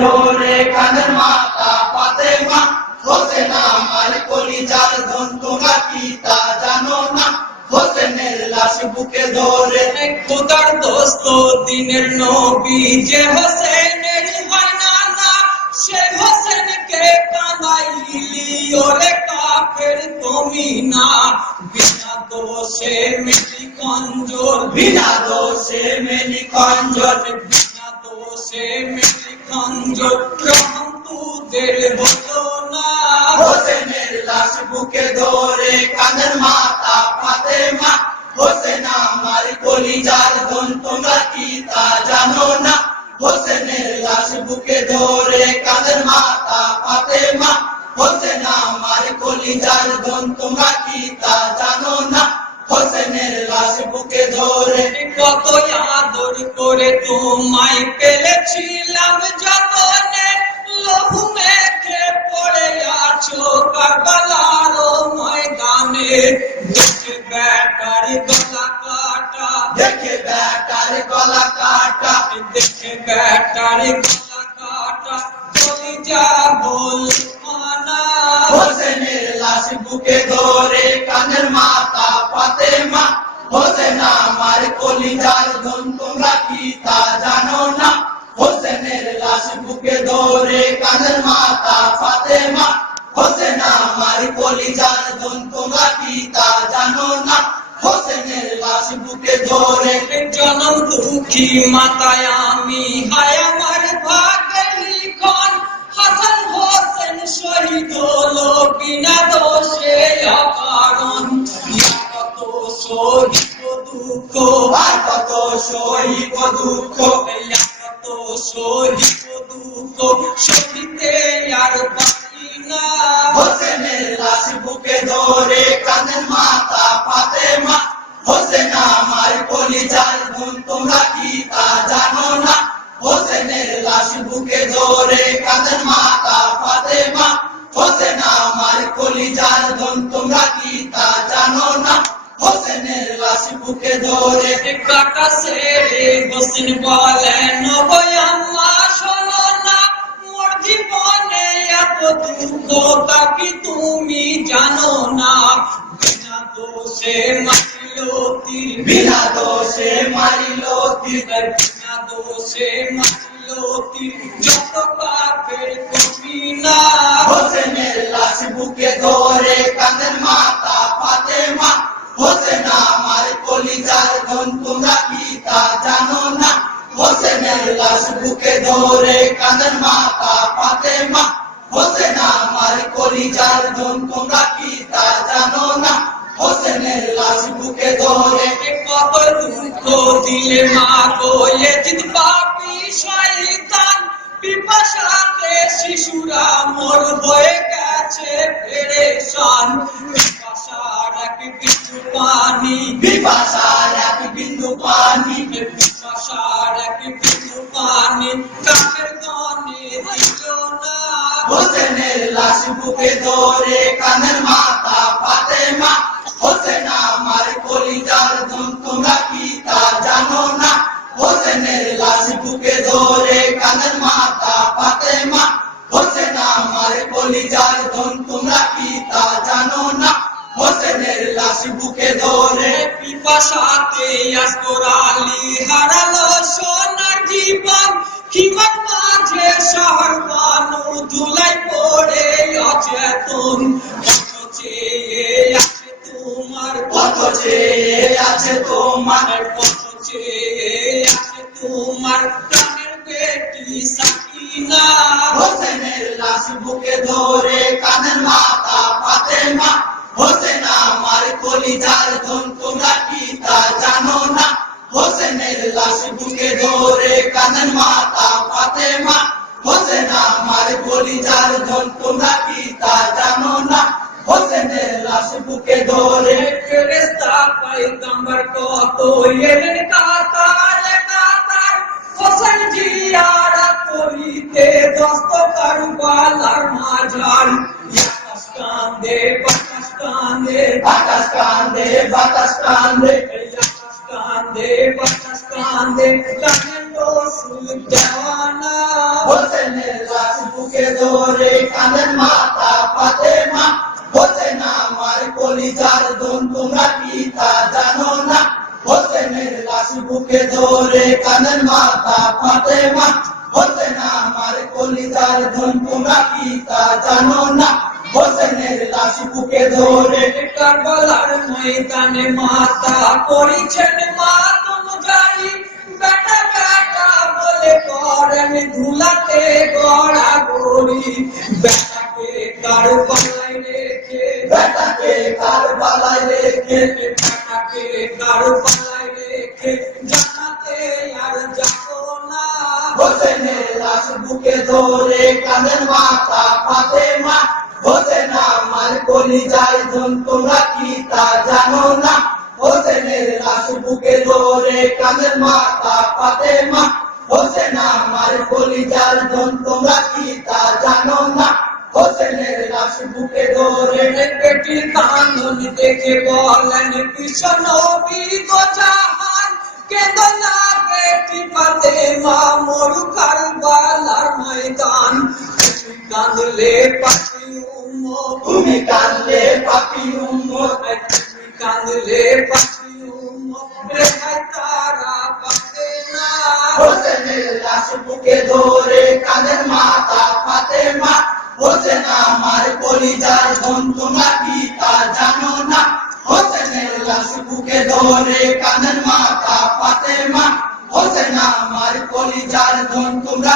ধরে কানের মাতা ফাতেমা হোসেন আমার কলিজার ধন তোমরা কি তা জানো না হোসেনের লাশ বুকে ধরে খোদার দোস্ত দিনের নবী যে হোসেনের হয় না না সে হোসেনকে কাঁদাইলি ওরে কাফের তুমি না বিনা দোষে মেলি খঞ্জর বিনা দোষে মেলি খঞ্জর বিনা দোষে মেলি খঞ্জর রহম তুদের হলো না হোসেনের লাশ বুকে ধরে কানের মাতা ফাতেমা হোসেন আমার কলিজার ধন তোমরা কি তা জানো না হোসেনের লাশ বুকে ধরে কানের মাতা ফাতেমা হোসেন আমার কলিজার ধন তোমরা কি তা জানো না হোসেনের লাশ বুকে ধরে কত আদর করে তোমায় পেলেছিলাম যতনে লহু মেখে পড়ে আছো কারবালার ময়দানে দেখে বেটার গলা কাটা দেখে বেটার গলা কাটা দেখে বেটার গলা কাটা কলিজা বল মানা হোসেনের লাশ বুকে ধরে কানের মাতা ফাতেমা হোসেন আমার কলিজার ধন তোমরা কি তা জানো না হোসেনের লাশ বুকে ধরে কানের মাতা ফাতেমা হোসেন আমার কলিজার ধন তোমরা কি তা জানো না হোসেনের লাশ বুকে ধরে জনম দুঃখী মাতায় আমি হায় আমার ভাগের লিখন হাসান হোসেন শহীদ হলো বিনা দোষে অকারণ কত শহীদ দুঃখ আর কত সহিব দুঃখ কত শহীদ দুঃখ সহিতে আর পারি না হোসেনের লাশ বুকে ধরে কানের মাতা ফাতেমা হোসেন আমার কলিজার ধন তোমরা কি তা জানো না হোসেনের লাশ বুকে ধরে কানের মাতা ফাতেমা হোসেন আমার কলিজার ধন তোমরা কি তা জানো না হোসেনের লাশ বুকে ধরে কাটা ছেড়ে হোসেন বলেন ওই আম্মা শোনো না মোর জীবনে এত দুঃখ তা কি তুমি জানো না বিনা দোষে মারিল তীর বিনা দোষে মারিল তীর বিনা দোষে মারিল তীর যত কাফের কবি না হোসেনের লাশ বুকে ধরে কানের মাতা ফাতেমা হোসেন আমার কলিজার ধন তোমরা কি তা জানো না হোসেনের লাশ বুকে ধরে কানের মাতা ফাতেমা হোসেন আমার কলিজার ধন তোমরা কি তা জানো না হোসেনের লাশ বুকে ধরে কত দুঃখ দিলে মা গো এজিদ পাপী শয়তান পিপাসাতে শিশুরা মোর হয়ে গেছে পেরেশান পিপাসার এক বিন্দু পানি বিপাশার এক বিন্দু পানি পিপাসার এক বিন্দু পানি কাকের গনে দিল না হোসেনের লাশ বুকে ধরে কানের মাতা ফাতেমা হোসেন আমার কলিজার ধন তোমরা কি তা জানো না হোসেনের লাশ বুকে ধরে কানের মাতা ফাতেমা হোসেন আমার কলিজার ধন তোমরা কি তা জানো না হোসেনের লাশ বুকে ধরে পিপাসাতে আসগর আলী হারালো সোনার জীবন কিমান মাঝে শহর বানু ধুলাই পড়ে অচেতন কত চেয়ে আছে তোমার কত চেয়ে আছে তোমার কত চেয়ে আছে তোমার প্রাণের বেটি সাকিনা হোসেনের লাশ বুকে ধরে কানের মাতা ফাতেমা হোসেন আমার কলিজার ধন তোমরা কি তা জানো না হোসেনের লাশ বুকে ধরে কানের মাতা ফাতেমা হোসেন আমার কলিজার ধন তোমরা কি তা জানো না হোসেনের লাশ বুকে ধরে ফেরেশতা পয়গম্বর কত এলেন কাতারে কাতার হোসেন জিয়ারত করিতে দস্ত কারবালার মাঝার বাতাস কান্দে বাতাস কান্দে বাতাস কান্দে বাতাস কান্দে বাতাস কান্দে বাতাস কান্দে কানে রসুল দেওয়ানা হোসেনের লাশ বুকে ধরে কাঁদেন মাতা ফাতেমা হোসেন আমার কলিজার ধন তোমরা কি তা জানো না হোসেনের লাশ বুকে ধরে কাঁদেন মাতা ফাতেমা হোসেন আমার কলিজার ধন তোমরা কি তা জানো না হোসেনের লাশ বুকে ধরে কারবালার ময়দানে মাতা করেছেন মাতম জারি বেটা বেটা বলে করেন ধুলাতে গড়া গড়ি বেটাকে কারবালায় রেখে বেটাকে কারবালায় রেখে বেটাকে কারবালায় রেখে জানাতে আর যাবো না হোসেনের লাশ বুকে ধরে কাঁদেন মাতা ফাতেমা হোসেন আমার কলিজার ধন তোমরা কি তা জানো না হোসেনের লাশ বুকে ধরে কাঁদেন মাতা ফাতেমা হোসেন আমার কলিজার ধন তোমরা কি তা জানো না হোসেনের লাশ বুকে ধরে বেটির কান্দন দেখে বলেন বিশ্ব নবী গো জাহান কেঁদো না বেটি ফাতেমা মরু কারবালার ময়দান তুমি কাঁদলে পাপি উম্মত তুমি কাঁদলে পাপী উম্মত তুমি কাঁদলে পাপি উম্মত রেহাই তারা পাবে না হোসেনের লাশ বুকে ধরে কাঁদেন মাতা ফাতেমা হোসেন আমার কলিজার ধন তোমরা কি তা জানো না হোসেনের লাশ বুকে ধরে কাঁদেন মাতা ফাতেমা হোসেন আমার কলিজার ধন তোমরা